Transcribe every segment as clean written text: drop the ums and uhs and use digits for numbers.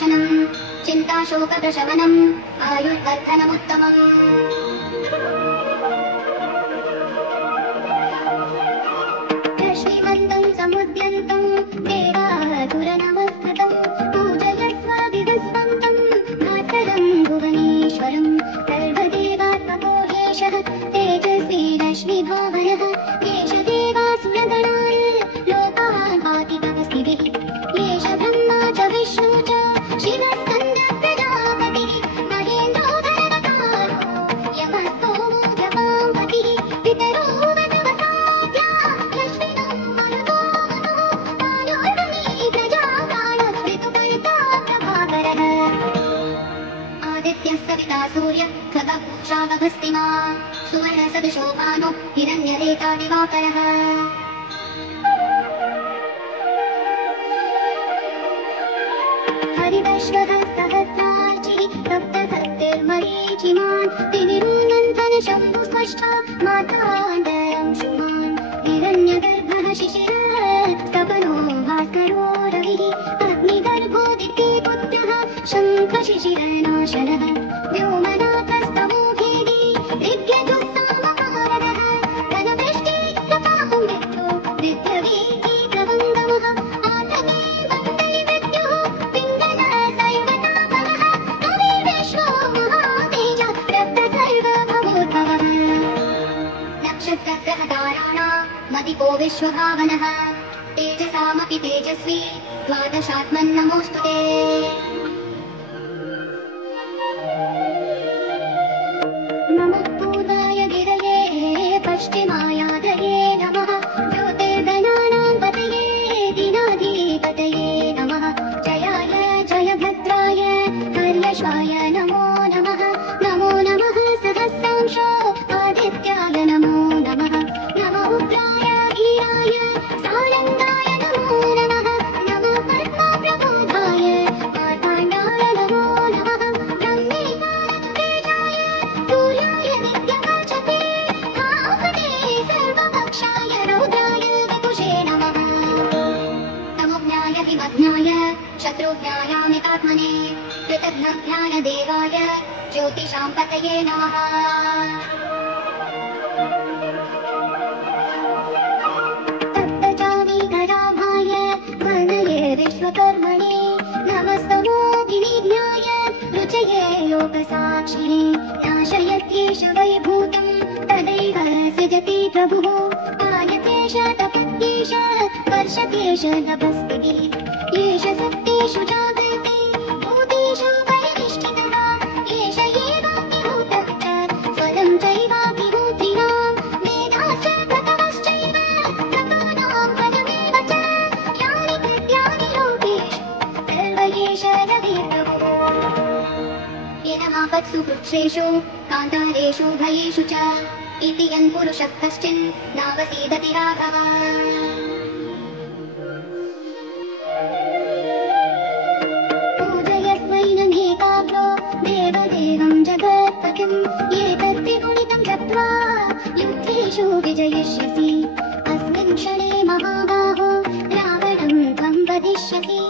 नाशनम् चिन्ताशोकप्रशमनम् आयुर्वर्धनमुत्तमम् रश्मिमन्दं समुद्यन्तं देवासुरनमस्कृतं पूजयस्व विगस्वन्तं भास्करं भुवनेश्वरं सर्वदेवात्मको ह्येषः तेजस्वी रश्मिभावनः एष देवासुरगणाय लोकान् भाति तपस्विभिः एष ब्रह्मा च विष्णु च शिवस्कन्दः प्रजापतिः महेन्द्रो धर्मकारो यमः सोमो जपाम्पतिः पितरो वनवसाद्या लक्ष्मीनो मरुतो मनो कालोर्वमी प्रजाकाल ऋतुकर्ता प्रभाकरः आदित्यः सविता सूर्यः खगपूषा गभस्तिमान् सुवर्णसदृशो भानो हिरण्यरेता दिवाकरः हरिदश्वः सहस्रार्चिः सप्तसप्तिर्मरीचिमान् तिमिरोऽनन्तन शम्भुस्पष्टा मातान्तरंशुमान् हिरण्यगर्भः शिशिरः सपनो भास्करो रविः अग्निगर्भोदिते पुत्रः शङ्खशिशिरनाशनः व्योमनाथस्तमो भेदी दिव्यजुस्सामकारः धनवृष्टि प्रपाहं मृत्यो विद्यवेदी प्रवङ्गमः आतमे मण्डलि मृत्युः पिङ्गलः सर्वतापनः कवि विश्वो महातेज रक्त सर्वभवोद्भवः नक्षत्रग्रहताराणां मदिपो विश्वभावनः तेजसामपि तेजस्वी द्वादशात्मन्नमोऽस्तु ते नमः पूर्वाय गिरये पश्चिमायादये नमः ज्योतिर्गणानां पतये दिनाधिपतये नमः जयाय जयभद्राय हर्यश्वाय नमो नमः नमो नमः सहस्रांशो आदित्याय नमो नमः नमो उग्राय धीराय सारङ्गाय नमो नमः नमो पद्मप्रबोधाय मार्ताण्डाय नमो नमः ब्रह्मेशाय सूर्याय नित्यवाचते भावते सर्वभक्षाय रौद्राय विदुषे नमः तमोज्ञाय विमग्नाय शत्रुज्ञायामितात्मने कृतघ्नध्याय देवाय ज्योतिषां पतये नमः तप्तचामीकराभाय वर्णये विश्वकर्मणे नमस्तमोऽभिनिज्ञाय रुचये लोकसाक्षिणे नाशयत्येष वैभूतं तदैव सृजति प्रभुः पायतेष तपत्येष वर्षतेष तपस्तिभिः एष सत्तेषु जागर्ते भूतेषु परिनिष्ठितः एष एवाग्निहोत्रः च स्वलं चैवाग्निहोत्रिणां वेदाश्च क्रतवश्चैव क्रतूनां फलमेव च यानि कृत्यानि लोकेषु सर्व एष रविर्प्रभुः येनमापत्सु वृक्षेषु कान्तारेषु भयेषु च इति यन्पुरुषः कश्चिन् नावसीदति राघव पूजयस्वैनमेकाग्रो देवदेवं जगत्पतिं एतद्विगुणितं जप्त्वा युद्धेषु विजयिष्यसि अस्मिन् क्षणे महाबाहो रावणं त्वं वदिष्यसि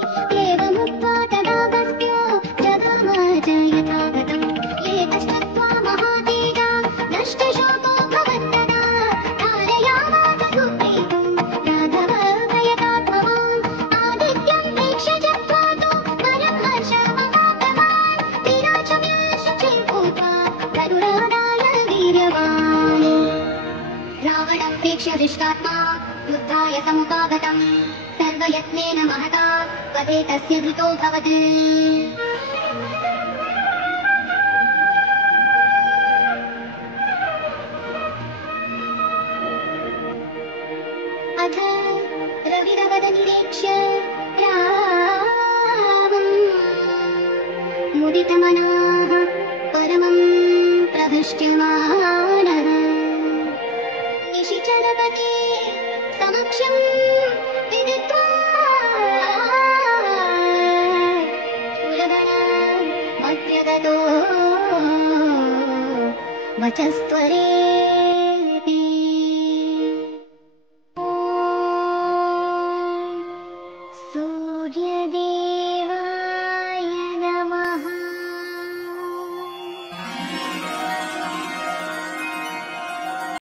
एवमुक्त्वा तदागस्त्यो जगाम च यथागतम् एतश्चत्वा महातेजा नष्टशोको भवत्तदा धारयामास सुप्रीतं राघवः प्रयतात्मवान् आदित्यं प्रेक्ष्य जप्त्वा तु परं हर्षमवाप्तवान् विराजम्य भूत्वा तरुरादाय वीर्यवान् रावणं प्रेक्ष्य हृष्टात्मा युद्धाय समुपागतं सर्वयत्नेन महता वदे तस्य धृतोऽभवत् अथ रविरवदनिरीक्ष्य रामं मुदितमनाः परमं प्रहृष्ट्यमानः निशिचरपते समक्षं विदित्वा सुरगणा मध्यगतो वचस्त्वरे